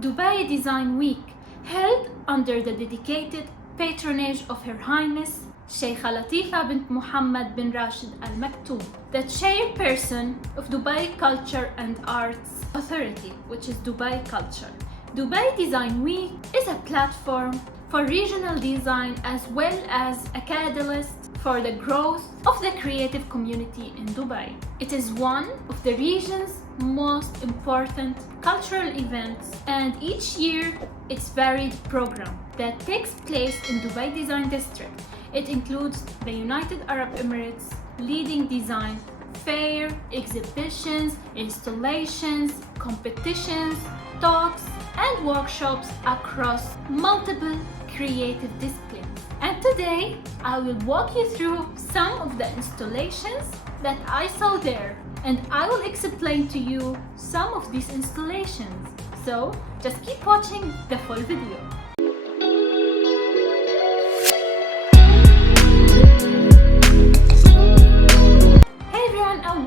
Dubai Design Week, held under the dedicated patronage of Her Highness Sheikha Latifa bint Muhammad bin Rashid Al Maktoum, the chairperson of Dubai Culture and Arts Authority, which is Dubai Culture. Dubai Design Week is a platform for regional design as well as a catalyst for the growth of the creative community in Dubai. It is one of the region's most important cultural events, and each year its varied program that takes place in Dubai Design District. It includes the United Arab Emirates leading design, fair, exhibitions, installations, competitions, talks, and workshops across multiple creative disciplines. And today, I will walk you through some of the installations that I saw there, and I will explain to you some of these installations. So, just keep watching the full video.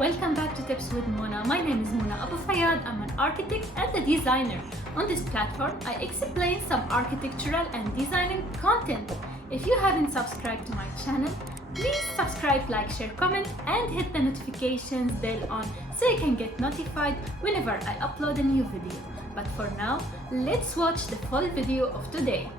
Welcome back to Tips with Mona. My name is Mona Abu Fayyad. I'm an architect and a designer. On this platform, I explain some architectural and designing content. If you haven't subscribed to my channel, please subscribe, like, share, comment, and hit the notifications bell on so you can get notified whenever I upload a new video. But for now, let's watch the full video of today.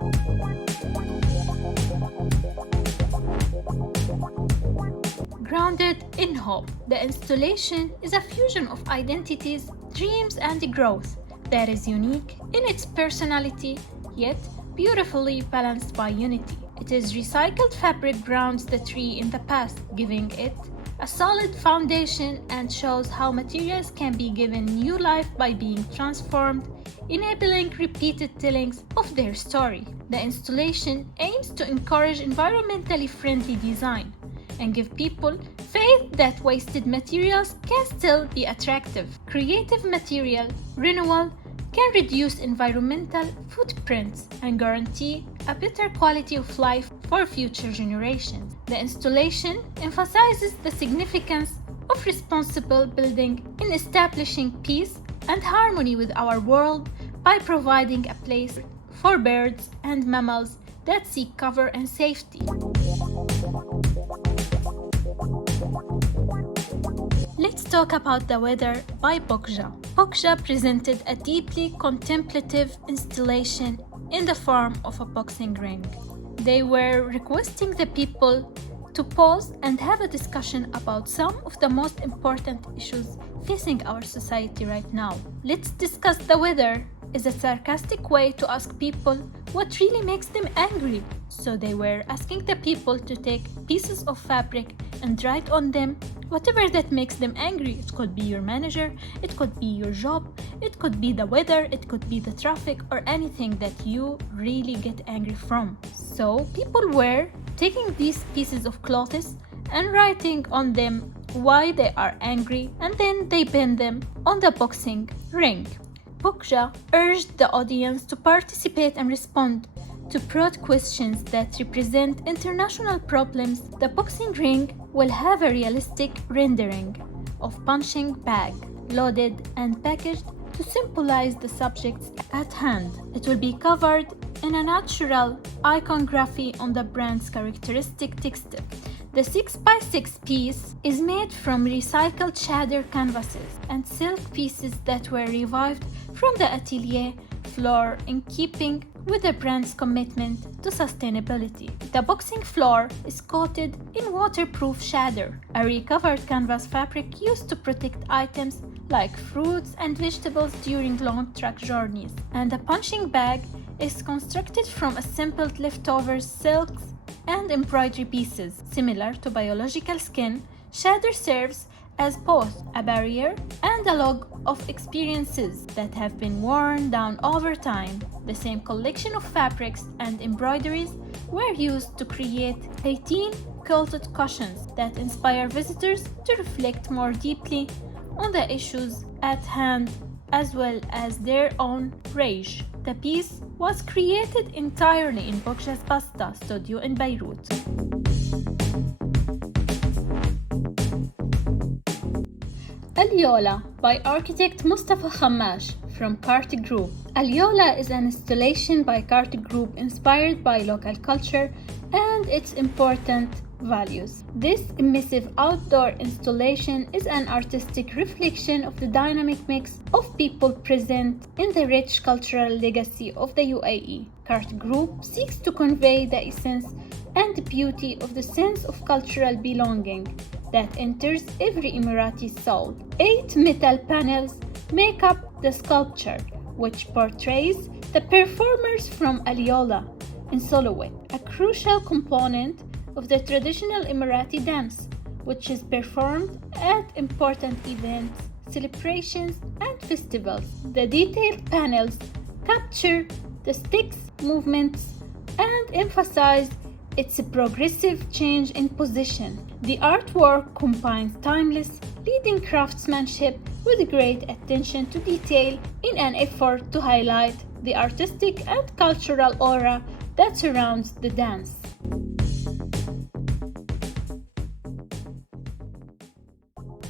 Grounded in hope, the installation is a fusion of identities, dreams, and growth that is unique in its personality, yet beautifully balanced by unity. It is recycled fabric grounds the tree in the past, giving it a solid foundation and shows how materials can be given new life by being transformed, enabling repeated tellings of their story. The installation aims to encourage environmentally friendly design and give people faith that wasted materials can still be attractive. Creative material renewal can reduce environmental footprints and guarantee a better quality of life for future generations. The installation emphasizes the significance of responsible building in establishing peace and harmony with our world by providing a place for birds and mammals that seek cover and safety. Let's talk about the weather by Bokja. Bokja presented a deeply contemplative installation in the form of a boxing ring. They were requesting the people to pause and have a discussion about some of the most important issues facing our society right now. Let's discuss the weather is a sarcastic way to ask people what really makes them angry. So they were asking the people to take pieces of fabric and write on them whatever that makes them angry. It could be your manager, it could be your job, it could be the weather, it could be the traffic, or anything that you really get angry from. So people were taking these pieces of clothes and writing on them why they are angry, and then they pin them on the boxing ring. Bokja urged the audience to participate and respond to broad questions that represent international problems. The boxing ring will have a realistic rendering of punching bag, loaded and packaged to symbolize the subjects at hand. It will be covered in a natural iconography on the brand's characteristic textile. The 6x6 piece is made from recycled shader canvases and silk pieces that were revived from the atelier floor in keeping with the brand's commitment to sustainability. The boxing floor is coated in waterproof shader, a recovered canvas fabric used to protect items like fruits and vegetables during long truck journeys. And the punching bag is constructed from assembled leftovers, silks, and embroidery pieces. Similar to biological skin, shader serves as both a barrier and a log of experiences that have been worn down over time. The same collection of fabrics and embroideries were used to create 18 quilted cushions that inspire visitors to reflect more deeply on the issues at hand as well as their own rage. The piece was created entirely in Bokja's Pasta studio in Beirut. Yowlah by architect Mustafa Khamash from Pardgroup. Yowlah is an installation by Pardgroup inspired by local culture and its important values. This immersive outdoor installation is an artistic reflection of the dynamic mix of people present in the rich cultural legacy of the UAE. Pardgroup seeks to convey the essence and beauty of the sense of cultural belonging that enters every Emirati soul. 8 metal panels make up the sculpture, which portrays the performers from Yowlah in silhouette, a crucial component of the traditional Emirati dance, which is performed at important events, celebrations, and festivals. The detailed panels capture the stick's movements and emphasize its progressive change in position. The artwork combines timeless, leading craftsmanship with great attention to detail in an effort to highlight the artistic and cultural aura that surrounds the dance.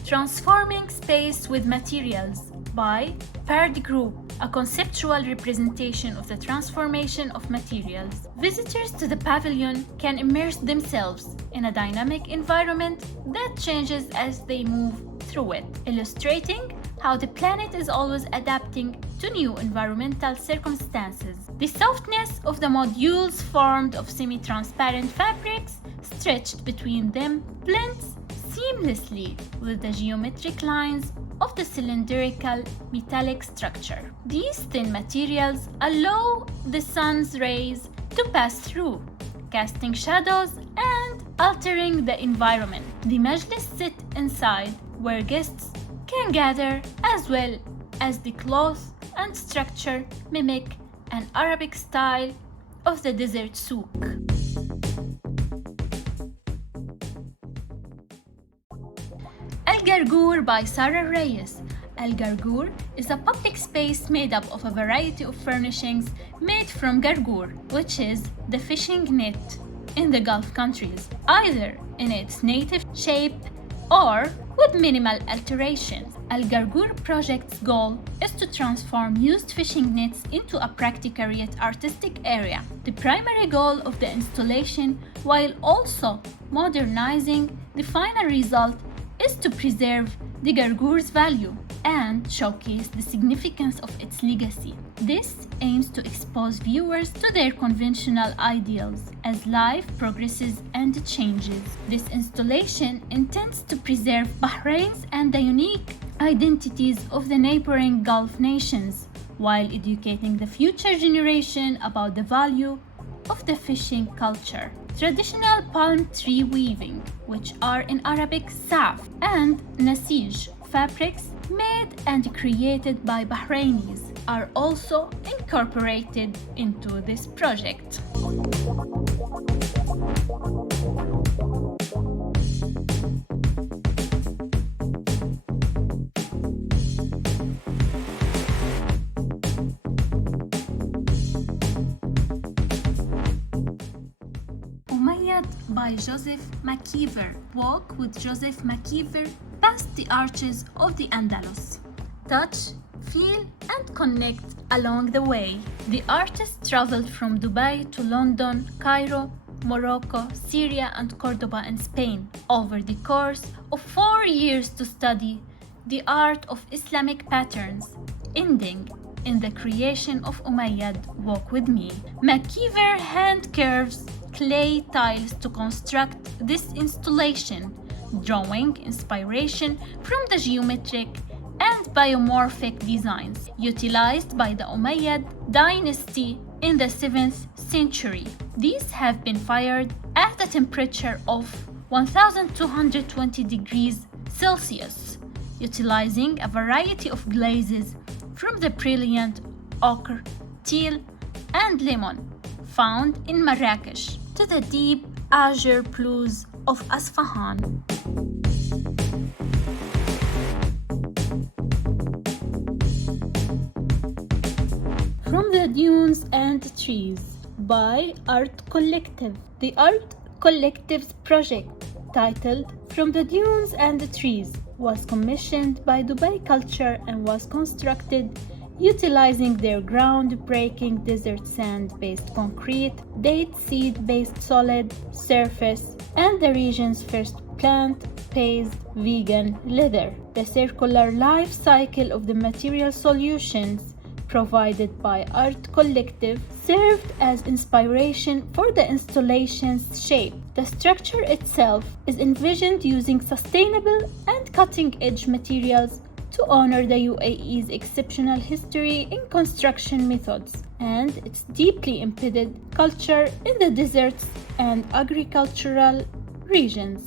Transforming Space with Materials by Pardgroup, a conceptual representation of the transformation of materials. Visitors to the pavilion can immerse themselves in a dynamic environment that changes as they move through it, illustrating how the planet is always adapting to new environmental circumstances. The softness of the modules formed of semi-transparent fabrics stretched between them blends seamlessly with the geometric lines of the cylindrical metallic structure. These thin materials allow the sun's rays to pass through, casting shadows and altering the environment. The majlis sit inside, where guests can gather, as well as the cloth and structure mimic an Arabic style of the desert souk. Gargoor by Sara Alrayyes. Gargoor is a public space made up of a variety of furnishings made from gargoor, which is the fishing net in the Gulf countries, either in its native shape or with minimal alterations. Gargoor project's goal is to transform used fishing nets into a practical yet artistic area. The primary goal of the installation, while also modernizing the final result, is to preserve the gargoor's value and showcase the significance of its legacy. This aims to expose viewers to their conventional ideals as life progresses and changes. This installation intends to preserve Bahrain's and the unique identities of the neighboring Gulf nations, while educating the future generation about the value of the fishing culture. Traditional palm tree weaving, which are in Arabic saf, and nasij fabrics made and created by Bahrainis, are also incorporated into this project. Umayyad by Joseph Mckeever. Walk with Joseph Mckeever past the arches of the Andalus. Touch, feel, and connect along the way. The artist traveled from Dubai to London, Cairo, Morocco, Syria, and Cordoba in Spain over the course of 4 years to study the art of Islamic patterns, ending in the creation of Umayyad Walk With Me. Mckeever hand curves clay tiles to construct this installation, drawing inspiration from the geometric and biomorphic designs utilized by the Umayyad dynasty in the 7th century. These have been fired at a temperature of 1220 degrees Celsius, utilizing a variety of glazes from the brilliant ochre, teal, and lemon found in Marrakesh to the deep azure blues of Asfahan. From the Dunes and Trees by Art Collective. The Art Collective's project, titled From the Dunes and the Trees, was commissioned by Dubai Culture and was constructed utilizing their groundbreaking desert sand-based concrete, date seed-based solid surface, and the region's first plant-based vegan leather. The circular life cycle of the material solutions provided by Art Collective served as inspiration for the installation's shape. The structure itself is envisioned using sustainable and cutting-edge materials to honor the UAE's exceptional history in construction methods and its deeply embedded culture in the deserts and agricultural regions.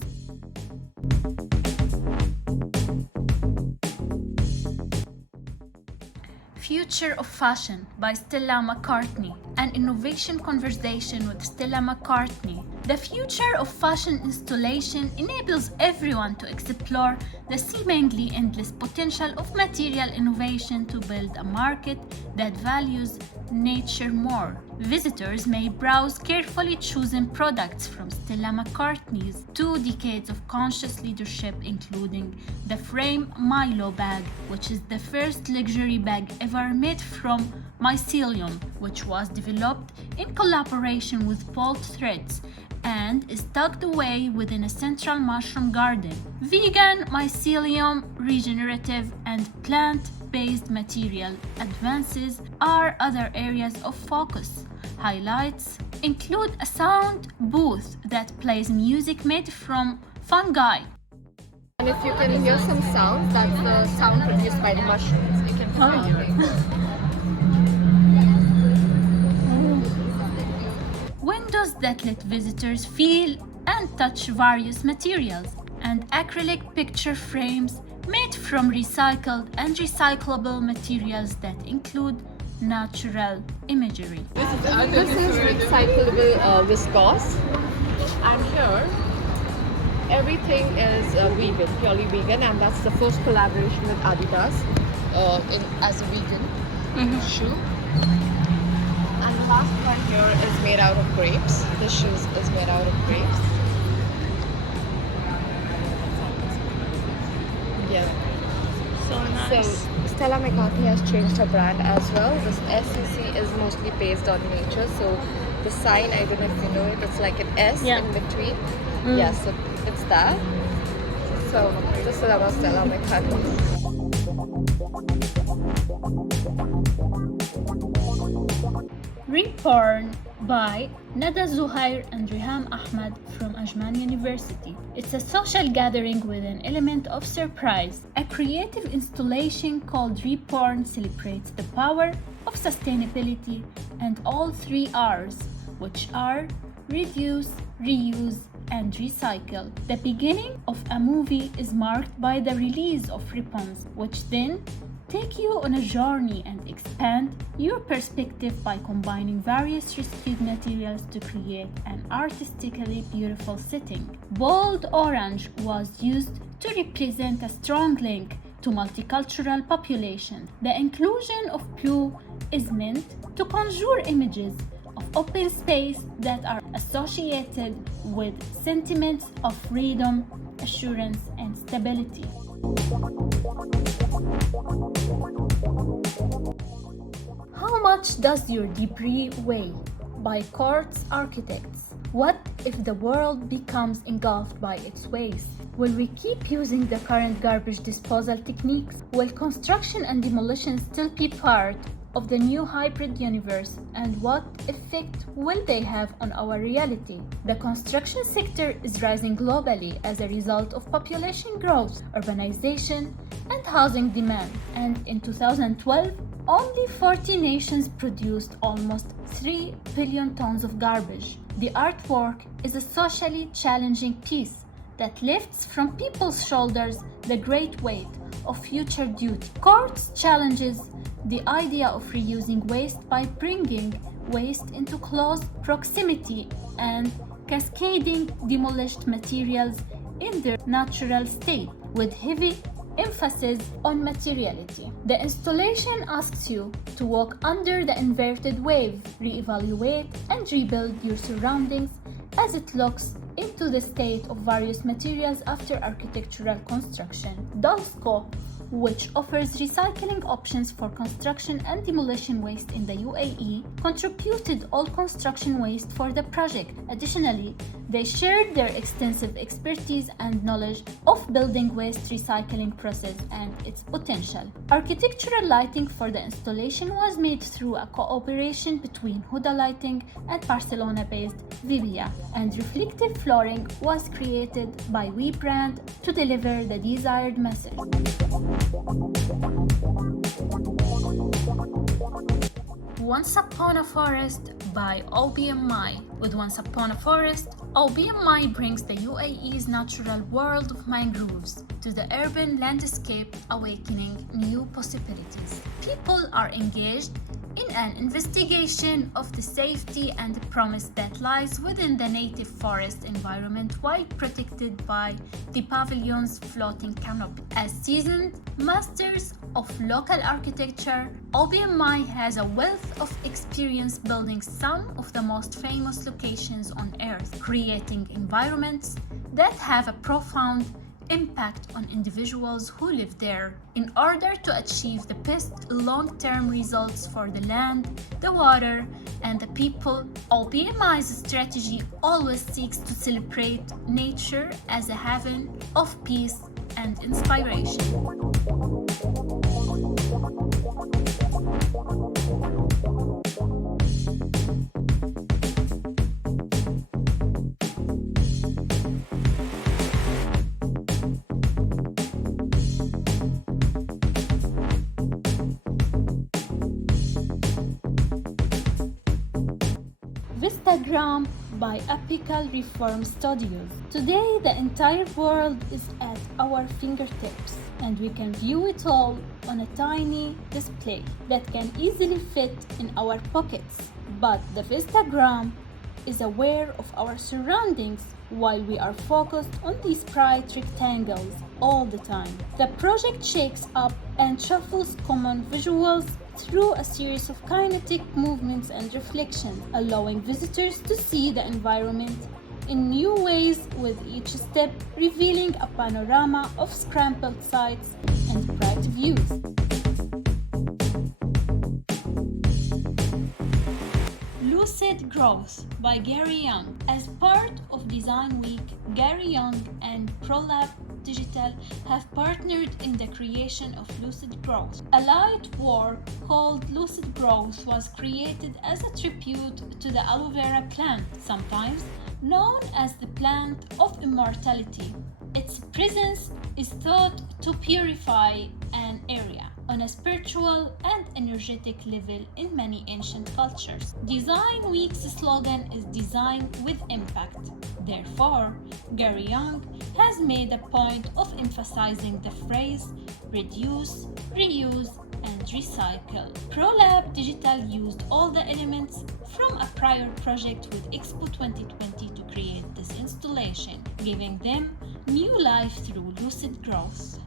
Future of Fashion by Stella McCartney, an innovation conversation with Stella McCartney. The future of fashion installation enables everyone to explore the seemingly endless potential of material innovation to build a market that values nature more. Visitors may browse carefully chosen products from Stella McCartney's 2 decades of conscious leadership, including the Frame Milo bag, which is the first luxury bag ever made from mycelium, which was developed in collaboration with pulp threads and is tucked away within a central mushroom garden. Vegan, mycelium, regenerative, and plant-based material advances are other areas of focus. Highlights include a sound booth that plays music made from fungi. And if you can hear some sound, that's the sound produced by the mushrooms. You can feel Windows that let visitors feel and touch various materials, and acrylic picture frames made from recycled and recyclable materials that include natural imagery. This is recyclable viscose, and here everything is vegan, purely vegan, and that's the first collaboration with Adidas as a vegan shoe. And the last one here is made out of grapes. The shoes is made out of grapes. Yeah. So nice. So Stella McCartney has changed her brand as well. This SEC is mostly based on nature. So the sign, I don't know if you know it, it's like an S in between. Yeah, so it's that. So this is about Stella McCartney. RI-BBORN by Nada Zuhair and Riham Ahmed from Ajman University. It's a social gathering with an element of surprise. A creative installation called RI-BBORN celebrates the power of sustainability and all 3 R's, which are reduce, reuse, and recycle. The beginning of a movie is marked by the release of ribbons, which then take you on a journey and expand your perspective by combining various recycled materials to create an artistically beautiful setting. Bold orange was used to represent a strong link to multicultural populations. The inclusion of blue is meant to conjure images of open space that are associated with sentiments of freedom, assurance, and stability. How much does your debris weigh? By Quartz Architects. What if the world becomes engulfed by its waste? Will we keep using the current garbage disposal techniques? Will construction and demolition still be part of the new hybrid universe, and what effect will they have on our reality? The construction sector is rising globally as a result of population growth, urbanization, and housing demand, and in 2012, only 40 nations produced almost 3 billion tons of garbage. The artwork is a socially challenging piece that lifts from people's shoulders the great weight of future duty. Quartz challenges the idea of reusing waste by bringing waste into close proximity and cascading demolished materials in their natural state, with heavy emphasis on materiality. The installation asks you to walk under the inverted wave, reevaluate and rebuild your surroundings as it looks into the state of various materials after architectural construction. Dulsco which offers recycling options for construction and demolition waste in the UAE, contributed all construction waste for the project. Additionally, they shared their extensive expertise and knowledge of building waste recycling process and its potential. Architectural lighting for the installation was made through a cooperation between Huda Lighting and Barcelona-based Vivia, and reflective flooring was created by We Brand to deliver the desired message. Once Upon a Forest by OBMI. With Once Upon a Forest, OBMI brings the UAE's natural world of mangroves to the urban landscape, awakening new possibilities. People are engaged in an investigation of the safety and promise that lies within the native forest environment while protected by the pavilion's floating canopy. As seasoned masters of local architecture, OBMI has a wealth of experience building some of the most famous locations on earth, creating environments that have a profound impact on individuals who live there. In order to achieve the best long-term results for the land, the water, and the people, OBMI's strategy always seeks to celebrate nature as a haven of peace and inspiration. Vistagram by Apical Reform Studios. Today, the entire world is at our fingertips, and we can view it all on a tiny display that can easily fit in our pockets. But the Vistagram is aware of our surroundings while we are focused on these bright rectangles all the time. The project shakes up and shuffles common visuals through a series of kinetic movements and reflections, allowing visitors to see the environment in new ways, with each step revealing a panorama of scrambled sites and bright views. Lucid Growth by Gary Yong. As part of Design Week, Gary Yong and ProLab Digital have partnered in the creation of Lucid Growth. A light work called Lucid Growth was created as a tribute to the aloe vera plant, sometimes known as the plant of immortality. Its presence is thought to purify an area on a spiritual and energetic level in many ancient cultures. Design Week's slogan is Design with Impact. Therefore, Gary Yong has made a point of emphasizing the phrase reduce, reuse, and recycle. ProLab Digital used all the elements from a prior project with Expo 2020 to create this installation, giving them new life through Lucid Growth.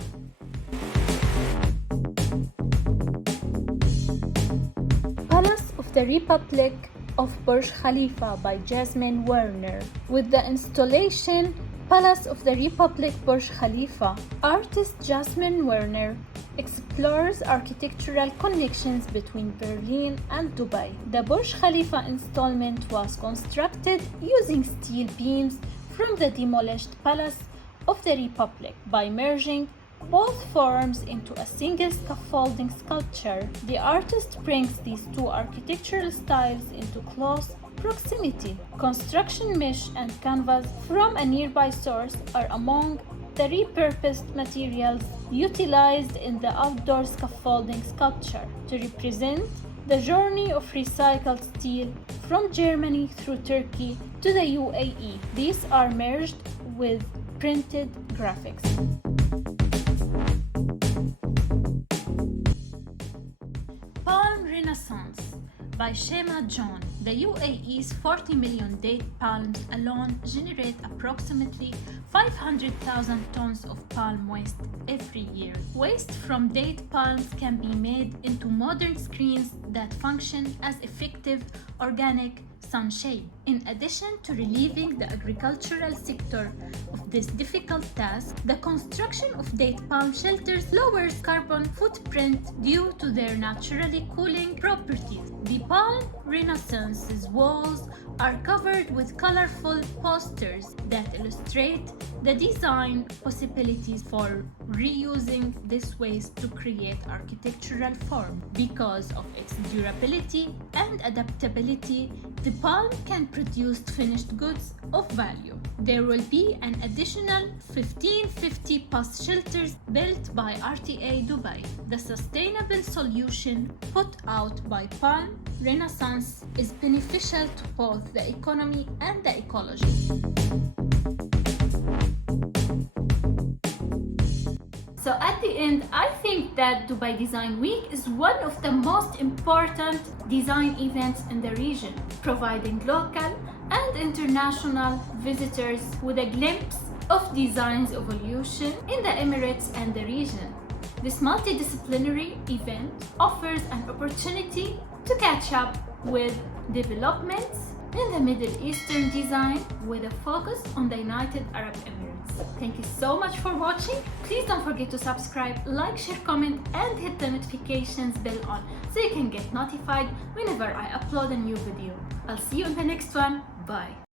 Palace of the Republic of Burj Khalifa by Jasmin Werner. With the installation Palace of the Republic Burj Khalifa, artist Jasmin Werner explores architectural connections between Berlin and Dubai. The Burj Khalifa installment was constructed using steel beams from the demolished Palace of the Republic by merging both forms into a single scaffolding sculpture. The artist brings these two architectural styles into close proximity. Construction mesh and canvas from a nearby source are among the repurposed materials utilized in the outdoor scaffolding sculpture to represent the journey of recycled steel from Germany through Turkey to the UAE. These are merged with printed graphics. Palm Renaissance by Shema John. The UAE's 40 million date palms alone generate approximately 500,000 tons of palm waste every year. Waste from date palms can be made into modern screens, that function as effective organic sunshade. In addition to relieving the agricultural sector of this difficult task, the construction of date palm shelters lowers carbon footprint due to their naturally cooling properties. The palm Renaissance's walls are covered with colorful posters that illustrate the design possibilities for reusing this waste to create architectural form. Because of its durability and adaptability, the palm can produce finished goods of value. There will be an additional 1550 bus shelters built by RTA Dubai. The sustainable solution put out by Palm Renaissance is beneficial to both the economy and the ecology. So at the end, I think that Dubai Design Week is one of the most important design events in the region, providing local and international visitors with a glimpse of design's evolution in the Emirates and the region. This multidisciplinary event offers an opportunity to catch up with developments in the Middle Eastern design with a focus on the United Arab Emirates. Thank you so much for watching. Please don't forget to subscribe, like, share, comment, and hit the notifications bell on so you can get notified whenever I upload a new video. I'll see you in the next one. Bye.